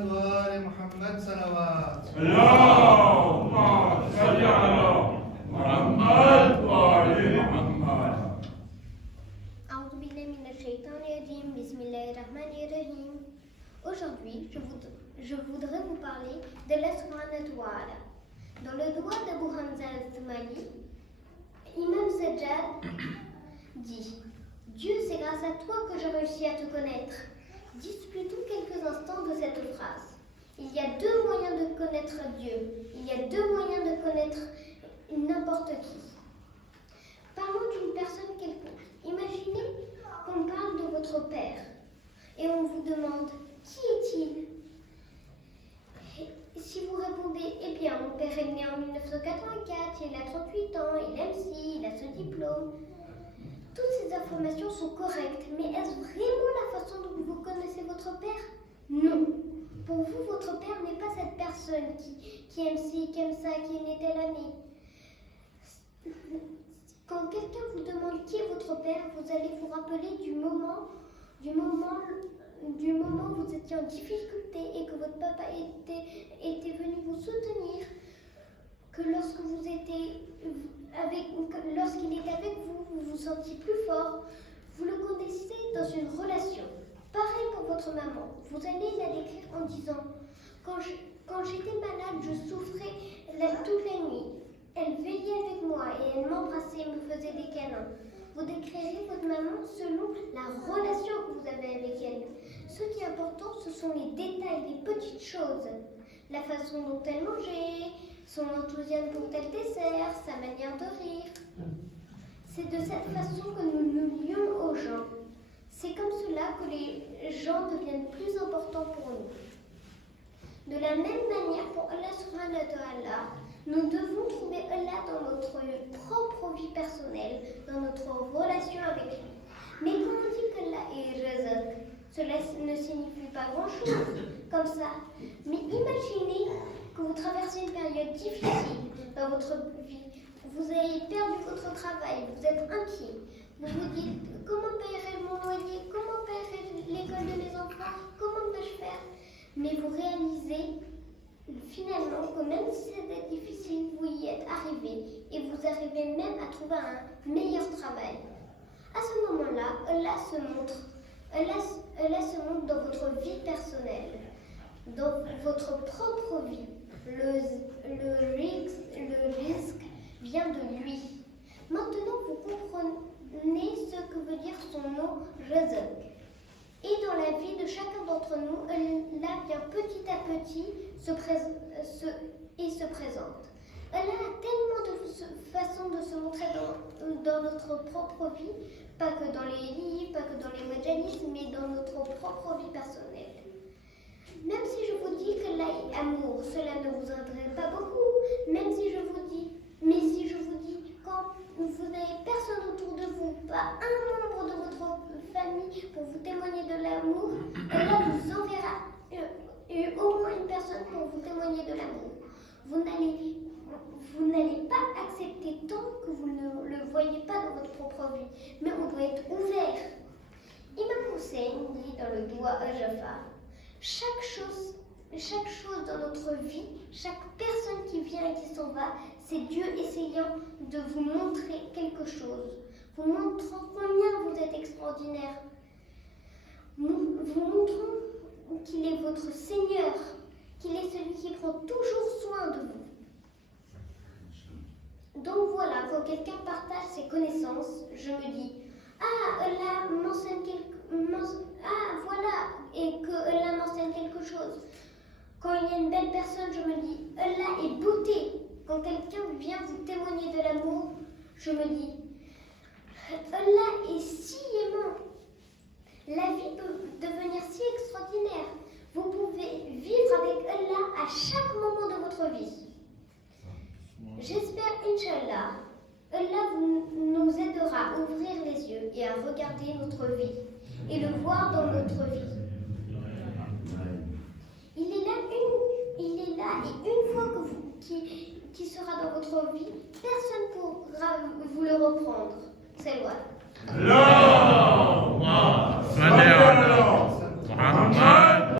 وآل محمد صلوات اللهم صل على محمد وآل محمد. أعوذ بالله من الشيطان الرجيم. بسم الله الرحمن الرحيم. Aujourd'hui, je voudrais vous parler de la Subhanahu wa ta'ala. Dans le doigt d'Abu Hamza al-Thumali, Imam Sajjad dit: Dieu, c'est grâce à toi que j'ai réussi à te connaître. Discutons quelques instants de cette phrase. Il y a deux moyens de connaître Dieu. Il y a deux moyens de connaître n'importe qui. Parlons d'une personne quelconque. Imaginez qu'on parle de votre père et on vous demande: qui est-il? Et si vous répondez: eh bien, mon père est né en 1984, il a 38 ans, il aime ci, il a ce diplôme. Toutes ces informations sont correctes, mais est-ce vraiment la façon dont vous connaissez votre père? Non. Pour vous, votre père n'est pas cette personne qui aime ci, qui aime ça, qui est née telle année. Quand quelqu'un vous demande qui est votre père, vous allez vous rappeler du moment où vous étiez en difficulté et que votre papa était venu vous soutenir, que lorsqu'il était avec vous, vous vous sentiez plus fort. Vous le connaissez dans une relation. Pareil pour votre maman. Vous allez la décrire en disant: quand j'étais malade, je souffrais toute la nuit. Elle veillait avec moi et elle m'embrassait et me faisait des câlins. Vous décrirez votre maman selon la relation que vous avez avec elle. Ce qui est important, ce sont les détails, les petites choses. La façon dont elle mangeait, son enthousiasme pour tel dessert, sa manière de rire. C'est de cette façon que nous nous lions aux gens. C'est comme cela que les gens deviennent plus importants pour nous. De la même manière, pour Allah subhanahu wa ta'ala, nous devons trouver Allah dans notre propre vie personnelle, dans notre relation avec lui. Mais quand on dit qu'Allah est Razaq, cela ne signifie pas grand-chose comme ça. Mais imaginez que vous traversez une période difficile dans votre vie. Vous avez perdu votre travail, vous êtes inquiet. Vous vous dites: comment paierai-je mon loyer? Comment paierai-je l'école de mes enfants? Comment vais-je faire? Mais vous réalisez finalement que même si c'était difficile, vous y êtes arrivé et vous arrivez même à trouver un meilleur travail. À ce moment-là, Allah se montre dans votre vie personnelle, dans votre propre vie. Le risque vient de lui. Maintenant, vous comprenez ce que veut dire son nom, Razaq. Et dans la vie de chacun d'entre nous, Allah vient petit à petit se présente. Allah a tellement de façons de se montrer dans notre propre vie, pas que dans les livres, pas que dans les majalis, mais dans notre propre vie personnelle. Même si je vous dis que Allah est amour, cela ne vous intéresse pas beaucoup. Même si je vous dis, quand vous n'avez personne autour de vous, pas un membre de votre famille pour vous témoigner de l'amour, Allah vous enverra au moins une personne pour vous témoigner de l'amour. Vous n'allez pas accepter tant que vous ne le voyez pas dans votre propre vie, mais on doit être ouvert. Imam Hussein dit dans le doigt Al-Jafar: chaque chose dans notre vie, chaque personne qui vient et qui s'en va, c'est Dieu essayant de vous montrer quelque chose, vous montrant combien vous êtes extraordinaire, vous montrant qu'il est votre Seigneur, qu'il est celui qui prend toujours soin de vous. Donc voilà, quand quelqu'un partage ses connaissances, je me dis: ah, Allah m'enseigne quelque chose. Quand il y a une belle personne, je me dis: Allah est beauté. Quand quelqu'un vient vous témoigner de l'amour, je me dis: Allah est si aimant. La vie peut devenir si extraordinaire. Vous pouvez vivre avec Allah à chaque moment de votre vie. J'espère, Inch'Allah, Allah nous aidera à ouvrir les yeux et à regarder notre vie et le voir dans notre vie. Il est là et une fois qui sera dans votre vie, personne ne pourra vous le reprendre. C'est loin.